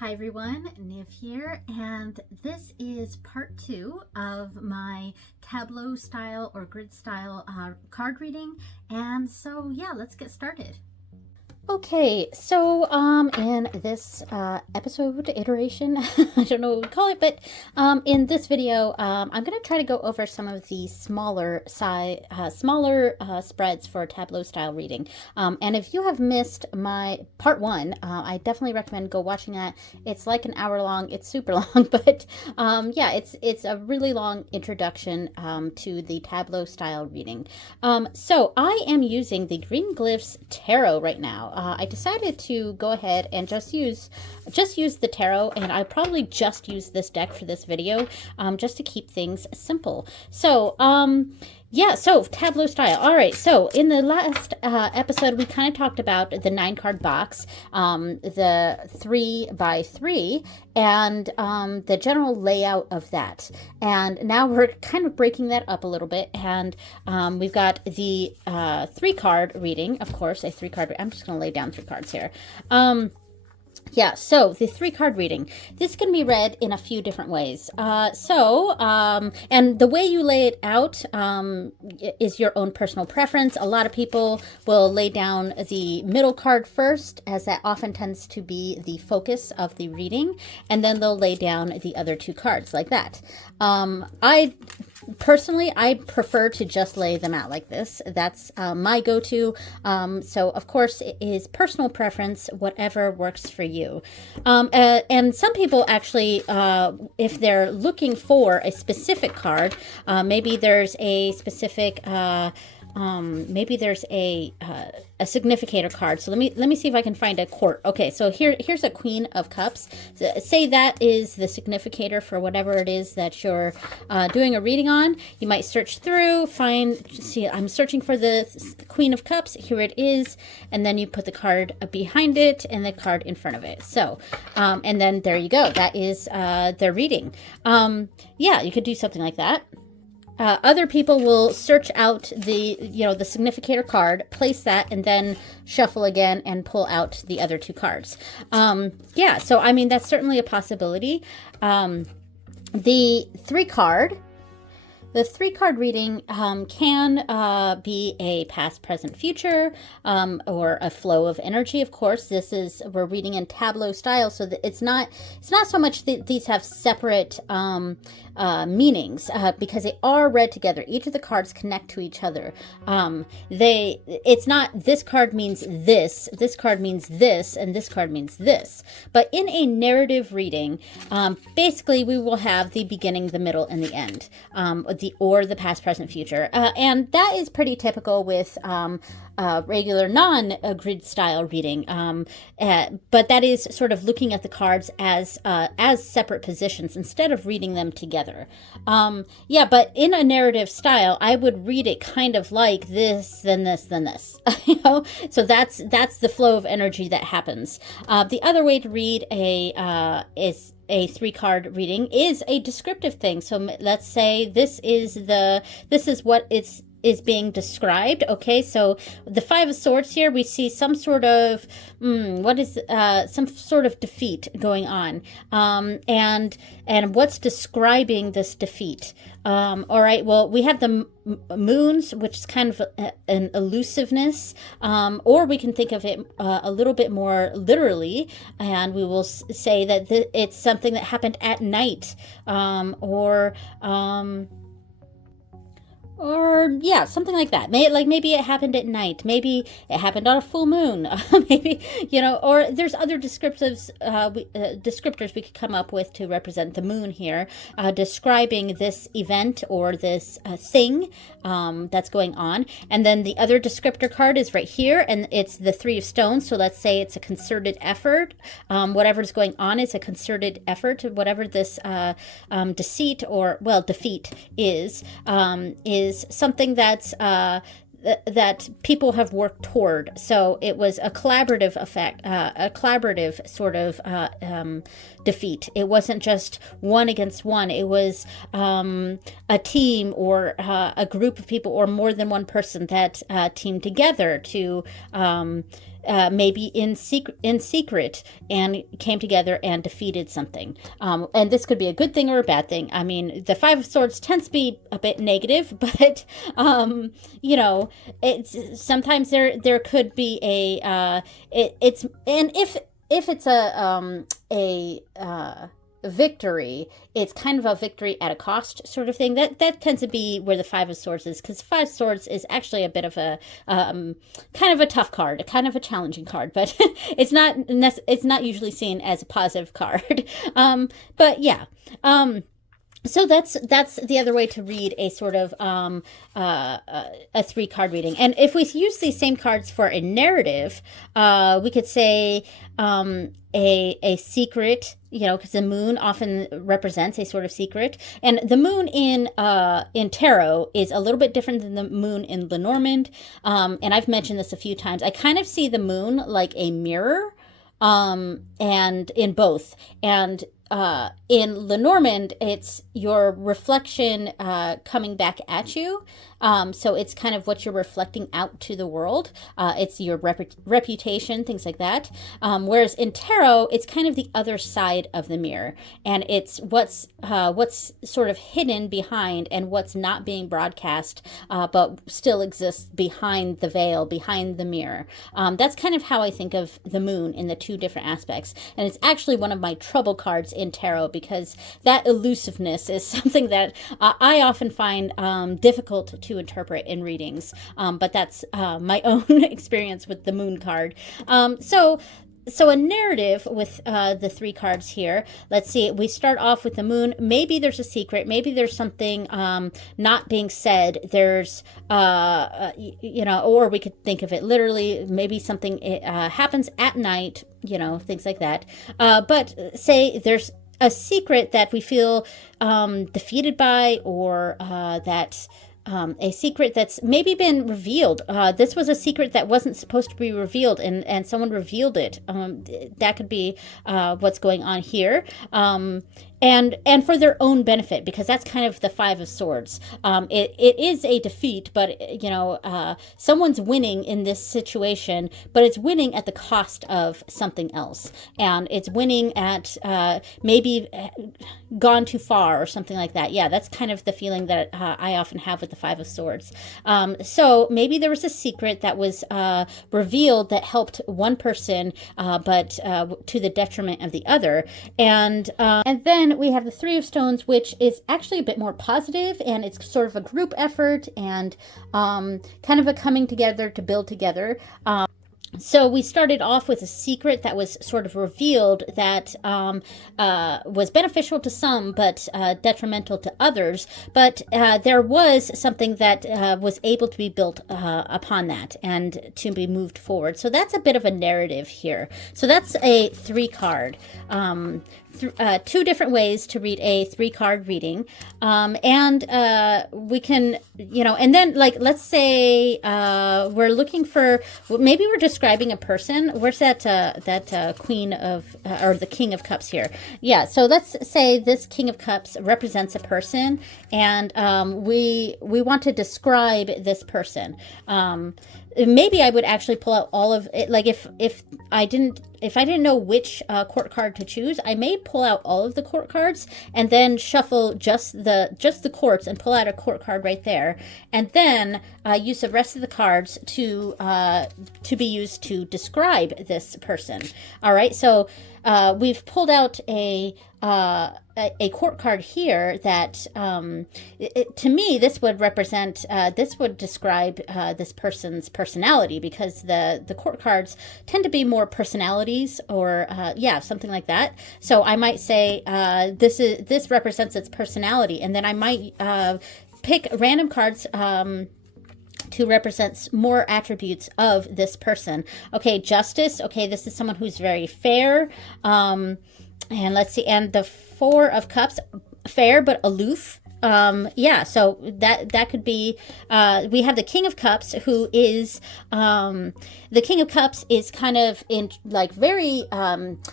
Hi everyone, Niv here, and this is part 2 of my Tableau style or grid style card reading. And so yeah, let's get started. Okay, so in this episode iteration, I don't know what we call it, but in this video, I'm going to try to go over some of the smaller spreads for Tableau style reading. And if you have missed my part 1, I definitely recommend go watching that. It's like an hour long. It's super long, but yeah, it's a really long introduction to the Tableau style reading. So I am using the Green Glyphs Tarot right now. I decided to go ahead and just use the tarot, and I probably just use this deck for this video, just to keep things simple. So yeah, so Tableau style. All right, so in the last episode, we kind of talked about the 9-card box, the 3x3, and the general layout of that. And now we're kind of breaking that up a little bit, and we've got the 3-card reading, of course, a 3-card. I'm just going to lay down 3 cards here. Yeah, so the 3-card reading, this can be read in a few different ways. And the way you lay it out is your own personal preference. A lot of people will lay down the middle card first, as that often tends to be the focus of the reading, and then they'll lay down the other 2 cards like that. Personally, I prefer to just lay them out like this. That's my go-to. So, of course, it is personal preference, whatever works for you. And some people actually, if they're looking for a specific card, maybe there's a specific... maybe there's a significator card. So let me see if I can find a court. Okay, so here's a Queen of Cups. So say that is the significator for whatever it is that you're doing a reading on. You might search through, see, I'm searching for the Queen of Cups. Here it is, and then you put the card behind it and the card in front of it. So, and then there you go. That is their reading. Yeah, you could do something like that. Other people will search out the significator card, place that, and then shuffle again and pull out the other 2 cards. Yeah, so I mean, that's certainly a possibility. The 3-card reading can be a past, present, future, or a flow of energy. Of course, we're reading in Tableau style, so that it's not so much that these have separate meanings, because they are read together. Each of the cards connect to each other. It's not this card means this card means this, and this card means this. But in a narrative reading, basically we will have the beginning, the middle, and the end. The past, present, future. And that is pretty typical with regular non-grid style reading. But that is sort of looking at the cards as separate positions instead of reading them together. Yeah, but in a narrative style, I would read it kind of like this, then this, then this. So that's the flow of energy that happens. The other way to read a 3-card reading is a descriptive thing. So let's say this is what is being described. Okay, so the 5 of Swords here, we see some sort of some sort of defeat going on, and what's describing this defeat? All right, well, we have the moons, which is kind of an elusiveness, or we can think of it a little bit more literally, and we will say that it's something that happened at night, or yeah, something like that. Maybe it happened at night. Maybe it happened on a full moon. Maybe, or there's other descriptors we could come up with to represent the moon here, describing this event or this thing that's going on. And then the other descriptor card is right here, and it's the 3 of Stones. So let's say it's a concerted effort. Whatever's going on is a concerted effort. Whatever this defeat is something that's that people have worked toward. So it was a collaborative effect, a collaborative sort of defeat. It wasn't just one against one. It was a team or a group of people or more than one person that teamed together to maybe in secret, and came together and defeated something. And this could be a good thing or a bad thing. I mean, the Five of Swords tends to be a bit negative, but you know, it's sometimes there could be if it's a victory, it's kind of a victory at a cost sort of thing. That tends to be where the Five of Swords is, because Five of Swords is actually a bit of a kind of a tough card, kind of a challenging card, but it's not usually seen as a positive card. But yeah. So that's the other way to read a sort of a 3-card reading. And if we use these same cards for a narrative, we could say a secret, you know, because the moon often represents a sort of secret, and the moon in tarot is a little bit different than the moon in Lenormand. And I've mentioned this a few times. I kind of see the moon like a mirror, and in both. And in Lenormand, it's your reflection coming back at you. So it's kind of what you're reflecting out to the world. It's your reputation, things like that. Whereas in tarot, it's kind of the other side of the mirror, and it's what's sort of hidden behind and what's not being broadcast, but still exists behind the veil, behind the mirror. That's kind of how I think of the moon in the two different aspects, and it's actually one of my trouble cards in tarot, because that elusiveness is something that I often find difficult to interpret in readings, but that's my own experience with the moon card. So a narrative with the 3 cards here. Let's see, we start off with the moon. Maybe there's a secret. Maybe there's something not being said. There's, you know, or we could think of it literally. Maybe something happens at night, you know, things like that. But say there's a secret that we feel defeated by, or that a secret that's maybe been revealed. This was a secret that wasn't supposed to be revealed, and someone revealed it. That could be what's going on here. And for their own benefit, because that's kind of the Five of Swords. It is a defeat, but, you know, someone's winning in this situation, but it's winning at the cost of something else. And it's winning at maybe gone too far or something like that. Yeah, that's kind of the feeling that I often have with the Five of Swords. So maybe there was a secret that was revealed that helped one person, but to the detriment of the other. And then we have the Three of Stones, which is actually a bit more positive, and it's sort of a group effort and kind of a coming together to build together. So we started off with a secret that was sort of revealed that was beneficial to some, but detrimental to others. But there was something that was able to be built upon that and to be moved forward. So that's a bit of a narrative here. So that's a 3-card. 2 different ways to read a 3-card reading. And we can, you know, and then, like, let's say we're looking for, maybe we're describing a person. Where's that Queen of, or the King of Cups here? Yeah, so let's say this King of Cups represents a person, and we want to describe this person. Maybe I would actually pull out all of it. Like if I didn't know which court card to choose, I may pull out all of the court cards and then shuffle just the courts and pull out a court card right there, and then use the rest of the cards to be used to describe this person. All right, so we've pulled out a court card here that to me this would represent, this would describe this person's personality, because the court cards tend to be more personalities, or yeah, something like that. So I might say this represents its personality, and then I might pick random cards to represent more attributes of this person. Okay, Justice. Okay, this is someone who's very fair. And let's see, and the Four of Cups, fair but aloof. Yeah, so that could be, we have the King of Cups, who is, the King of Cups is kind of in, like, very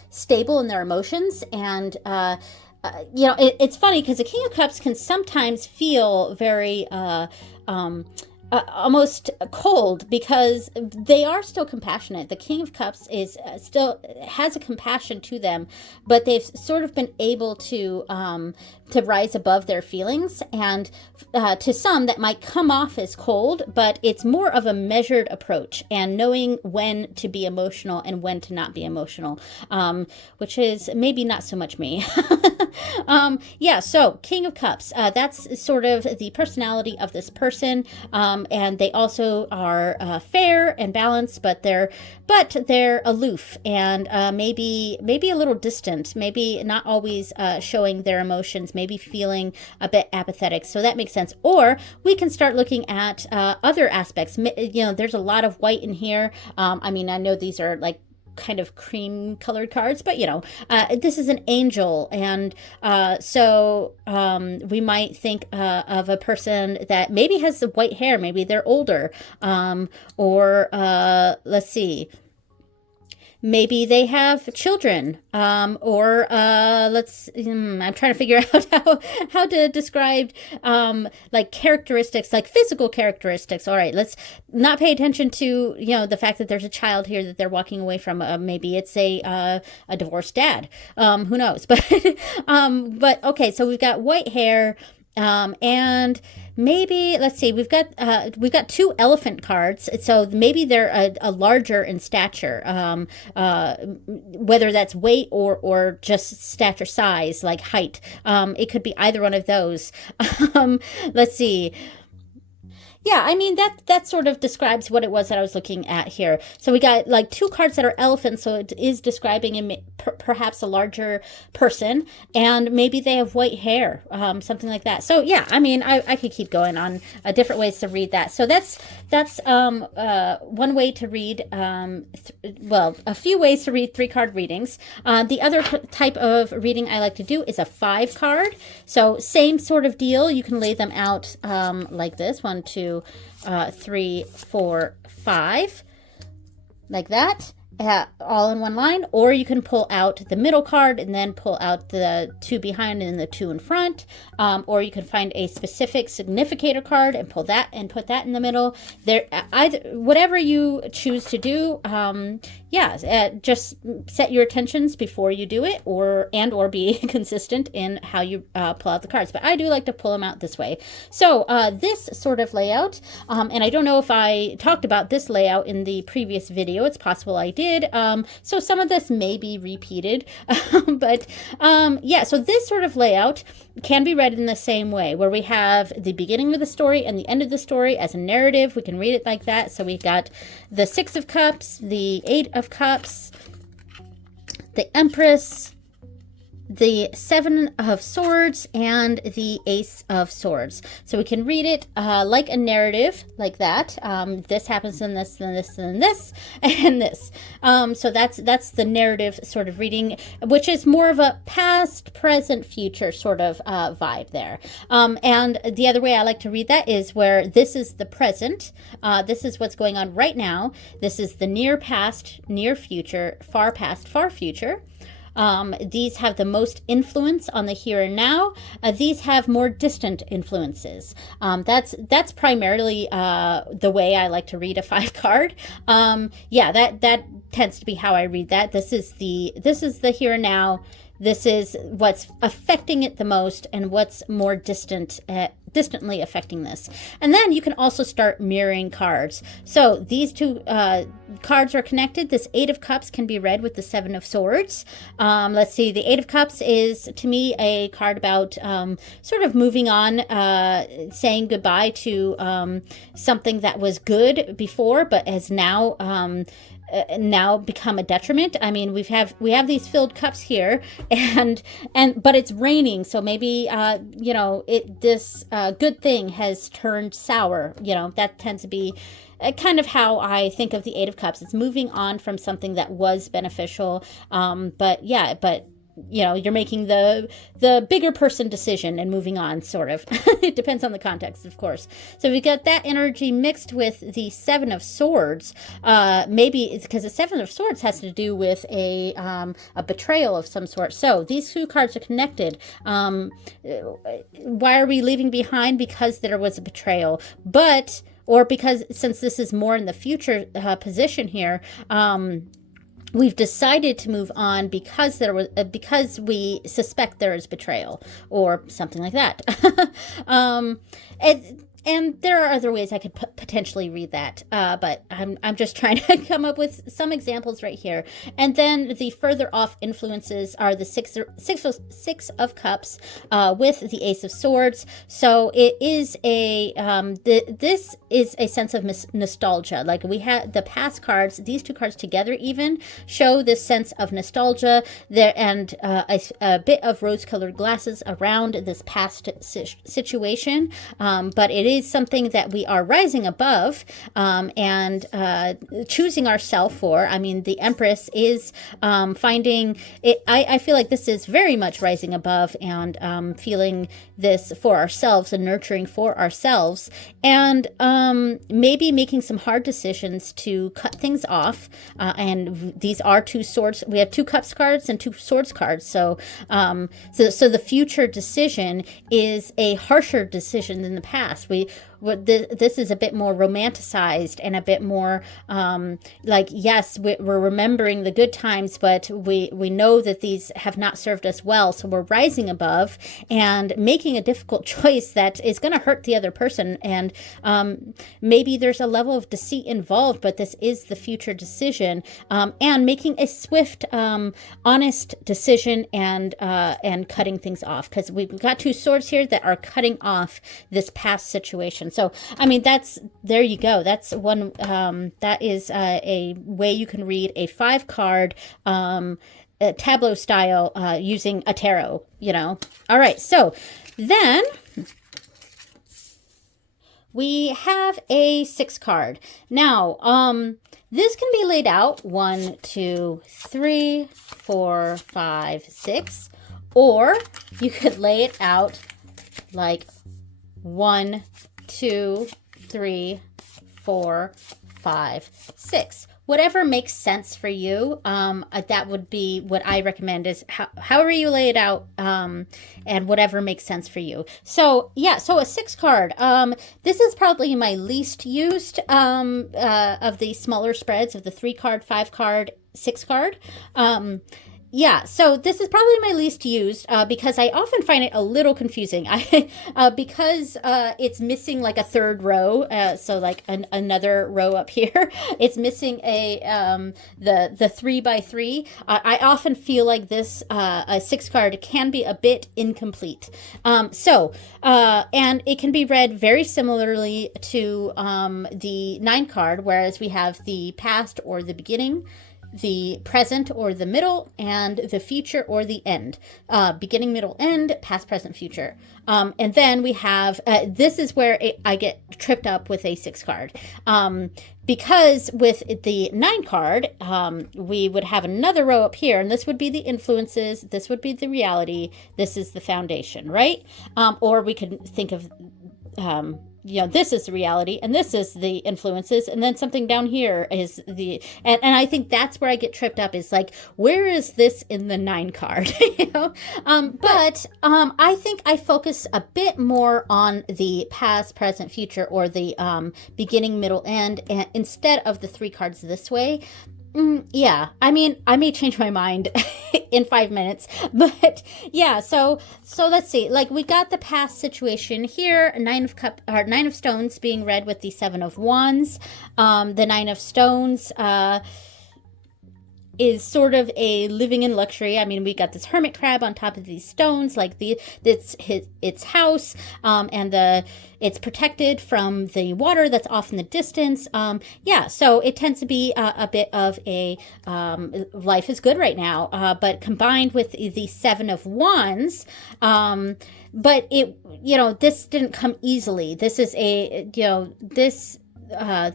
stable in their emotions, and you know, it's funny because the King of Cups can sometimes feel very almost cold, because they are still compassionate. The King of Cups is still has a compassion to them, but they've sort of been able to rise above their feelings, and to some that might come off as cold, but it's more of a measured approach and knowing when to be emotional and when to not be emotional, which is maybe not so much me. Yeah, so King of Cups, that's sort of the personality of this person, and they also are fair and balanced, but they're aloof and maybe a little distant, maybe not always showing their emotions, maybe feeling a bit apathetic. So that makes sense. Or we can start looking at other aspects. You know, there's a lot of white in here. I mean, I know these are like kind of cream colored cards, but you know, this is an angel, and so we might think of a person that maybe has the white hair, maybe they're older, or let's see, maybe they have children, or I'm trying to figure out how to describe like characteristics, like physical characteristics. All right, let's not pay attention to, you know, the fact that there's a child here that they're walking away from. Maybe it's a divorced dad. Who knows? But okay, so we've got white hair. And maybe, let's see, we've got two elephant cards, so maybe they're a larger in stature, whether that's weight or just stature size, like height. It could be either one of those. Let's see. Yeah, I mean, that sort of describes what it was that I was looking at here. So we got like two cards that are elephants, so it is describing perhaps a larger person, and maybe they have white hair, something like that. So yeah, I mean, I could keep going on different ways to read that. So that's one way to read, well, a few ways to read 3-card readings. The other type of reading I like to do is a 5-card. So same sort of deal. You can lay them out like this: 1, 2, 3, 4, 5, like that, all in one line. Or you can pull out the middle card and then pull out the 2 behind and the 2 in front, or you can find a specific significator card and pull that and put that in the middle. There, either whatever you choose to do, just set your intentions before you do it, or be consistent in how you pull out the cards. But I do like to pull them out this way. So this sort of layout, and I don't know if I talked about this layout in the previous video. It's possible I did. So some of this may be repeated, but yeah, so this sort of layout can be read in the same way, where we have the beginning of the story and the end of the story as a narrative. We can read it like that. So we got the 6 of Cups, the 8 of Cups, the Empress, the 7 of Swords, and the Ace of Swords. So we can read it like a narrative, like that. This happens, and this, and this, and this, and this. So that's the narrative sort of reading, which is more of a past, present, future sort of vibe there. And the other way I like to read that is where this is the present. This is what's going on right now. This is the near past, near future, far past, far future. These have the most influence on the here and now. These have more distant influences. That's primarily the way I like to read a 5-card. Yeah, that tends to be how I read that. This is the here and now. This is what's affecting it the most, and what's more distantly affecting this. And then you can also start mirroring cards. So these two cards are connected. This 8 of Cups can be read with the 7 of Swords. Let's see, the 8 of Cups is, to me, a card about sort of moving on, saying goodbye to something that was good before, but has now become a detriment. I mean, we have these filled cups here, but it's raining, so maybe this good thing has turned sour. You know, that tends to be kind of how I think of the 8 of Cups. It's moving on from something that was beneficial, but you're making the bigger person decision and moving on, sort of. It depends on the context, of course. So we got that energy mixed with the 7 of Swords. Maybe it's because the 7 of Swords has to do with a betrayal of some sort. So these two cards are connected. Why are we leaving behind? Because there was a betrayal. But or because since this is more in the future position here, we've decided to move on because because we suspect there is betrayal or something like that. And there are other ways I could potentially read that, but I'm just trying to come up with some examples right here. And then the further off influences are the six of Cups with the Ace of Swords. So it is this is a sense of nostalgia. Like we had the past cards, these two cards together even show this sense of nostalgia there, and a bit of rose-colored glasses around this past situation. But it is something that we are rising above and choosing ourselves for. I mean, the Empress is finding it. I feel like this is very much rising above and feeling this for ourselves and nurturing for ourselves, and maybe making some hard decisions to cut things off. And these are two swords. We have two Cups cards and two Swords cards. So the future decision is a harsher decision than the past. This is a bit more romanticized and a bit more like, yes, we're remembering the good times, but we know that these have not served us well. So we're rising above and making a difficult choice that is going to hurt the other person. And maybe there's a level of deceit involved, but this is the future decision, and making a swift, honest decision and cutting things off, because we've got two swords here that are cutting off this past situation. So, I mean, there you go. That's one, that is a way you can read a 5-card tableau style using a tarot, All right. So then we have a 6-card. Now, this can be laid out 1, 2, 3, 4, 5, 6, or you could lay it out like 1, 2, 3, 4, 5, 6. Whatever makes sense for you, that would be what I recommend, is however you lay it out, and whatever makes sense for you. So yeah, so a 6-card. This is probably my least used of the smaller spreads of the 3-card, 5-card, 6-card. Yeah, so this is probably my least used because I often find it a little confusing. Because it's missing like a third row, so like another row up here. It's missing the 3x3. I often feel like this a 6-card can be a bit incomplete. And it can be read very similarly to the 9-card, whereas we have the past or the beginning, the present or the middle, and the future or the end. Beginning, middle, end, past, present, future. And then we have, this is where I get tripped up with a 6-card. Because with the 9-card, we would have another row up here, and this would be the influences, this would be the reality, this is the foundation, right? Or we could think of this is the reality, and this is the influences, and then something down here is the, and I think that's where I get tripped up, is like, where is this in the 9-card? But I think I focus a bit more on the past, present, future, or the beginning, middle, end, and instead of the 3 cards this way. Yeah, I mean, I may change my mind in 5 minutes, but yeah, so let's see. Like, we got the past situation here, 9 of Stones being read with the 7 of Wands. The 9 of Stones is sort of a living in luxury. I mean, we got this hermit crab on top of these stones, like its house, and it's protected from the water that's off in the distance. Yeah, so it tends to be a bit of a life is good right now, but combined with the 7 of Wands, but this didn't come easily. This is this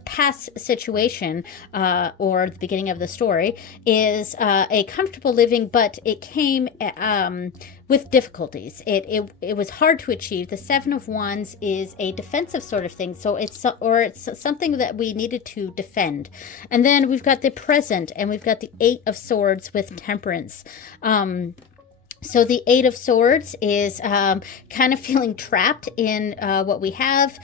past situation, or the beginning of the story, is a comfortable living, but it came with difficulties. It was hard to achieve. The 7 of Wands is a defensive sort of thing, so it's something that we needed to defend. And then we've got the present, and we've got the 8 of Swords with Temperance. So the 8 of Swords is kind of feeling trapped in what we have.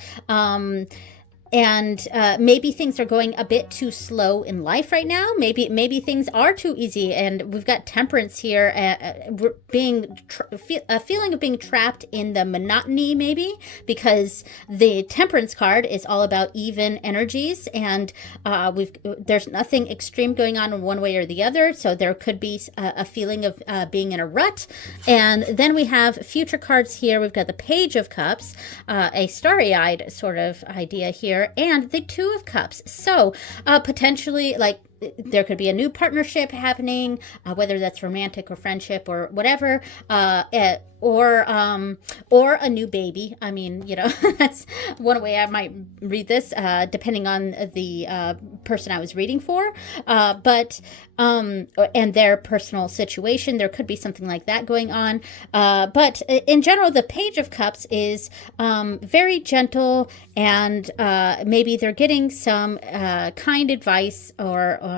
maybe things are going a bit too slow in life right now. Maybe things are too easy, and we've got Temperance here, a feeling of being trapped in the monotony, maybe because the Temperance card is all about even energies, and there's nothing extreme going on in one way or the other. So there could be a feeling of being in a rut. And then we have future cards here. We've got the Page of Cups, a starry-eyed sort of idea here, and the Two of Cups. So potentially, like, there could be a new partnership happening, whether that's romantic or friendship or whatever, or a new baby. I mean, you know, that's one way I might read this, depending on the person I was reading for. And their personal situation, there could be something like that going on. But in general, the Page of Cups is very gentle, and maybe they're getting some kind advice or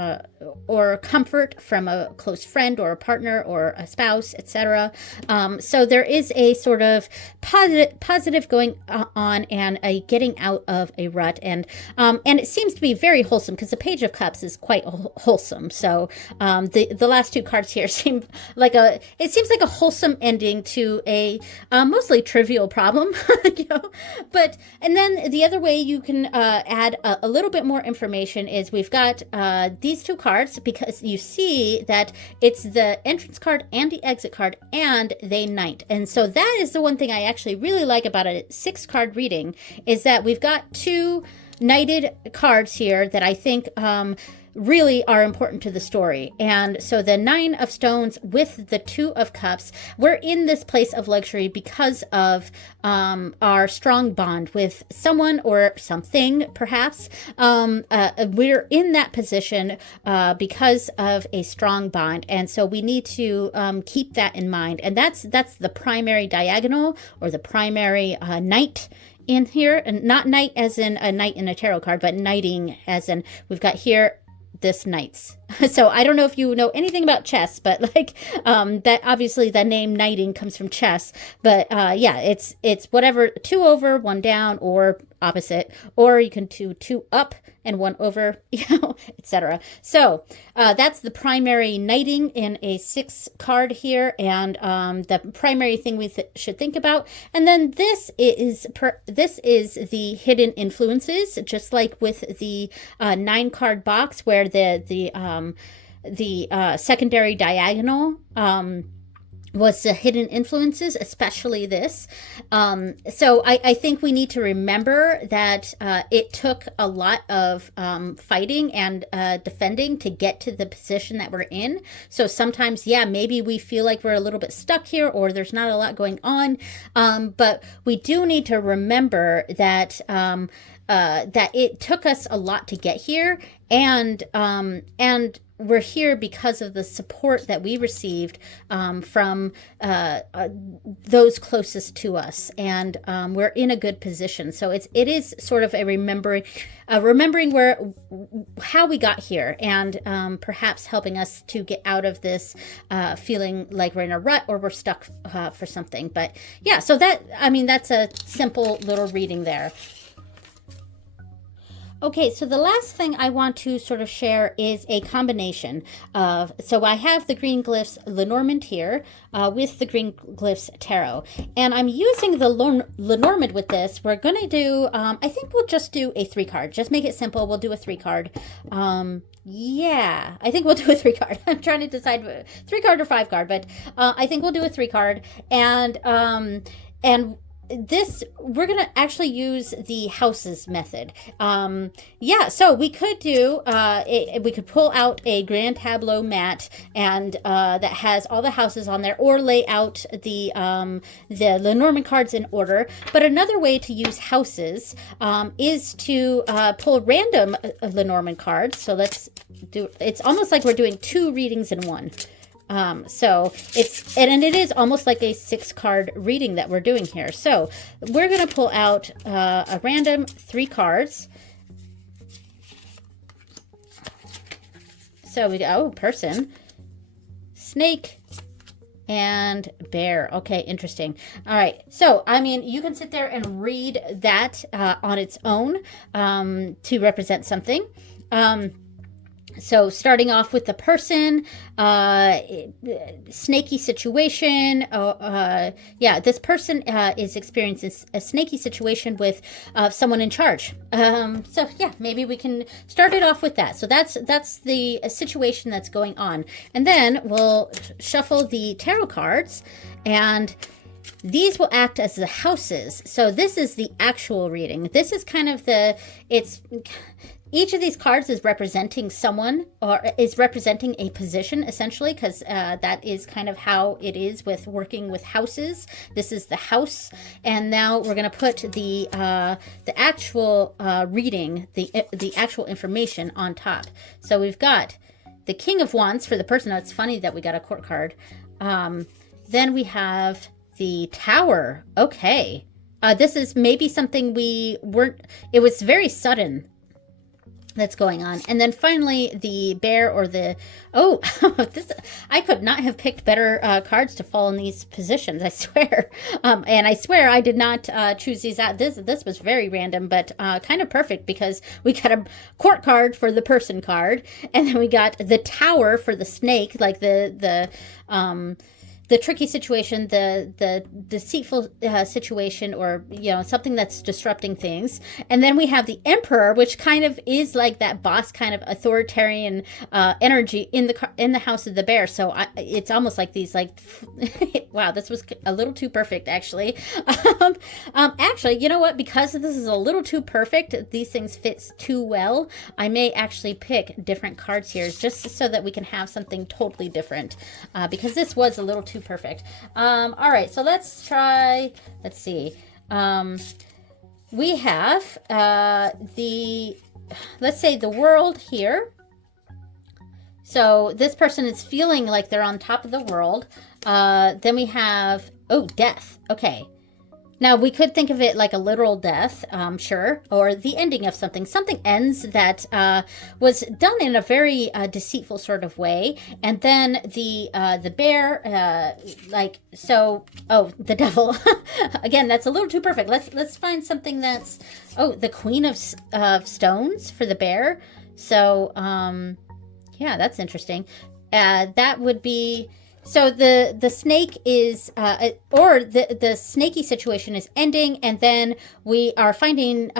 comfort from a close friend or a partner or a spouse, etc. So there is a sort of positive going on, and a getting out of a rut, and it seems to be very wholesome, because the Page of Cups is quite wholesome. So the last two cards here seem like a wholesome ending to a mostly trivial problem, you know. But and then the other way you can add a little bit more information is we've got these two cards, because you see that it's the entrance card and the exit card, and they knight. And so that is the one thing I actually really like about a 6-card reading, is that we've got two knighted cards here that I think really are important to the story. And so the 9 of Stones with the 2 of Cups, we're in this place of luxury because of our strong bond with someone or something, perhaps. We're in that position because of a strong bond, and so we need to keep that in mind. And that's the primary diagonal, or the primary knight in here, and not knight as in a knight in a tarot card, but knighting as in we've got here this knights. So I don't know if you know anything about chess, but like that obviously the name knighting comes from chess. But yeah, it's whatever, 2 over, 1 down, or opposite, or you can do 2 up and 1 over, you know, etc. So that's the primary knighting in a 6 card here, and the primary thing we should think about. And then this is the hidden influences, just like with the 9 card box, where the secondary diagonal was the hidden influences, especially this. So I think we need to remember that it took a lot of fighting and defending to get to the position that we're in. So sometimes, yeah, maybe we feel like we're a little bit stuck here, or there's not a lot going on. But we do need to remember that that it took us a lot to get here, and we're here because of the support that we received from those closest to us, and we're in a good position. So it is sort of a remembering how we got here, and perhaps helping us to get out of this feeling like we're in a rut or we're stuck for something. But yeah, so that's a simple little reading there. Okay, so the last thing I want to sort of share is a combination of, so I have the Green Glyphs Lenormand here with the Green Glyphs Tarot, and I'm using the Lenormand with this. We're going to do, I think we'll just do a 3-card, just make it simple. We'll do a 3-card. Yeah, I think we'll do a 3-card. I'm trying to decide 3-card or 5-card, but I think we'll do a 3-card, and this, we're going to actually use the houses method. Yeah, so we could do, we could pull out a grand tableau mat, and that has all the houses on there, or lay out the Lenormand cards in order. But another way to use houses is to pull random Lenormand cards. So let's do, it's almost like we're doing 2 readings in one. So it's, and it is almost like a 6-card reading that we're doing here. So we're going to pull out a random 3 cards. So we go, person, snake, and bear. Okay, interesting. All right. So, I mean, you can sit there and read that on its own to represent something. So starting off with the person, snaky situation. Yeah, this person is experiencing a snaky situation with someone in charge. So yeah, maybe we can start it off with that. So that's the situation that's going on. And then we'll shuffle the tarot cards, and these will act as the houses. So this is the actual reading. This is kind of each of these cards is representing someone, or is representing a position, essentially, because that is kind of how it is with working with houses. This is the house, and now we're going to put the actual reading, the actual information on top. So we've got the King of Wands for the person. Now, it's funny that we got a court card. Then we have the Tower. Okay, this is maybe something we weren't. It was very sudden that's going on. And then finally the bear, or the this, I could not have picked better cards to fall in these positions, I swear. And I swear I did not choose these out. This was very random, but kind of perfect, because we got a court card for the person card, and then we got the Tower for the snake, like the tricky situation, the deceitful situation, or, you know, something that's disrupting things. And then we have the Emperor, which kind of is like that boss kind of authoritarian energy in the house of the bear. So it's almost like these, like, wow, this was a little too perfect, actually. Actually, you know what? Because this is a little too perfect, these things fit too well, I may actually pick different cards here, just so that we can have something totally different, because this was a little too perfect. All right, so let's try, let's see. We have let's say the World here. So this person is feeling like they're on top of the world. Then we have, Death. Okay. Now, we could think of it like a literal death, sure, or the ending of something. Something ends that was done in a very deceitful sort of way. And then the bear, the devil. Again, that's a little too perfect. Let's find something that's, the Queen of Stones for the bear. So, yeah, that's interesting. That would be... So the snake is, or the snaky situation is ending, and then we are finding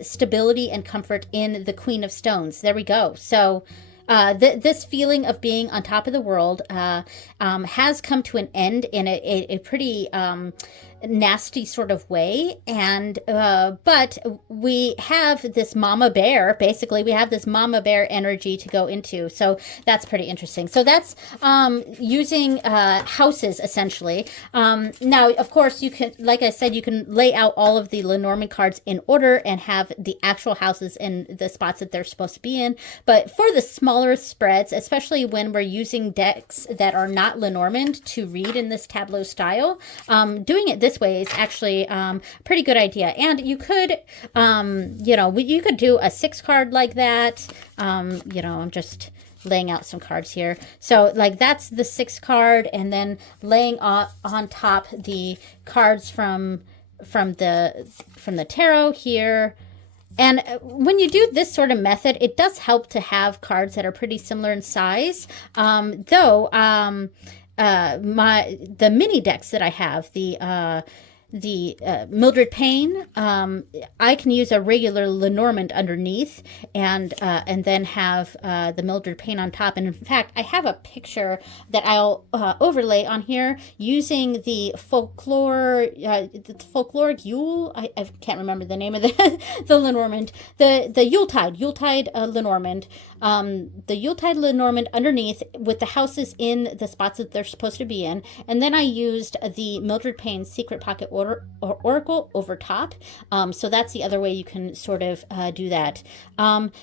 stability and comfort in the Queen of Stones. There we go. So this feeling of being on top of the world has come to an end in a pretty nasty sort of way, and but we have this mama bear. Basically, we have this mama bear energy to go into, so that's pretty interesting. So that's using houses, essentially. Now, of course, you can, like I said, you can lay out all of the Lenormand cards in order and have the actual houses in the spots that they're supposed to be in. But for the smaller spreads, especially when we're using decks that are not Lenormand to read in this Tableau style, doing it this way is actually a pretty good idea. And you could, you could do a 6-card like that. I'm just laying out some cards here. So like that's the 6 card, and then laying on top the cards from the tarot here. And when you do this sort of method, it does help to have cards that are pretty similar in size. The mini decks that I have, the Mildred Payne, I can use a regular Lenormand underneath, and then have the Mildred Payne on top. And in fact, I have a picture that I'll overlay on here using the folkloric Yule. I can't remember the name of the Lenormand, the Yuletide Lenormand. The Yuletide Lenormand underneath with the houses in the spots that they're supposed to be in, and then I used the Mildred Payne Secret Pocket Oracle over top. So that's the other way you can sort of do that.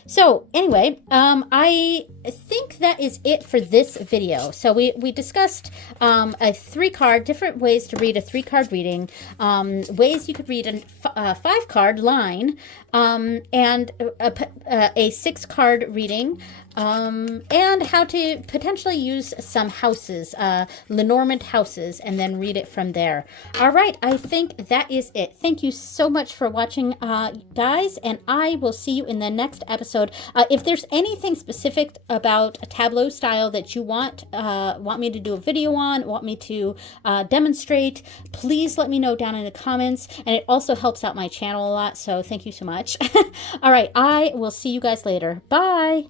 So anyway, I think that is it for this video. So we discussed a 3-card, different ways to read a 3-card reading, ways you could read a 5-card line, and a 6-card reading, and how to potentially use some houses, Lenormand houses, and then read it from there. All right, I think that is it. Thank you so much for watching, guys, and I will see you in the next episode. If there's anything specific about Tableau-Style that you want me to do a video on, want me to demonstrate, please let me know down in the comments, and it also helps out my channel a lot, so thank you so much. All right, I will see you guys later. Bye!